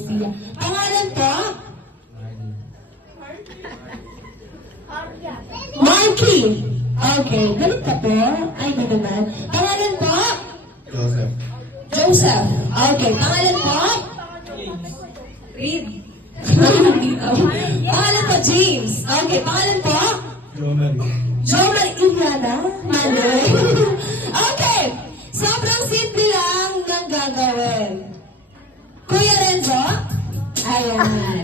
Garcia. Pangalan po? Marky. Okay, galit ka po? Ay, hindi naman. Pangalan po? Joseph. Joseph. Okay, pangalan po? Reed. Pangalan po, James. Okay, pangalan po? Jomari. Jomer Iliana. Mali. Okay, sobrang simple lang ng gagawin. Kuya Renzo? Ayan.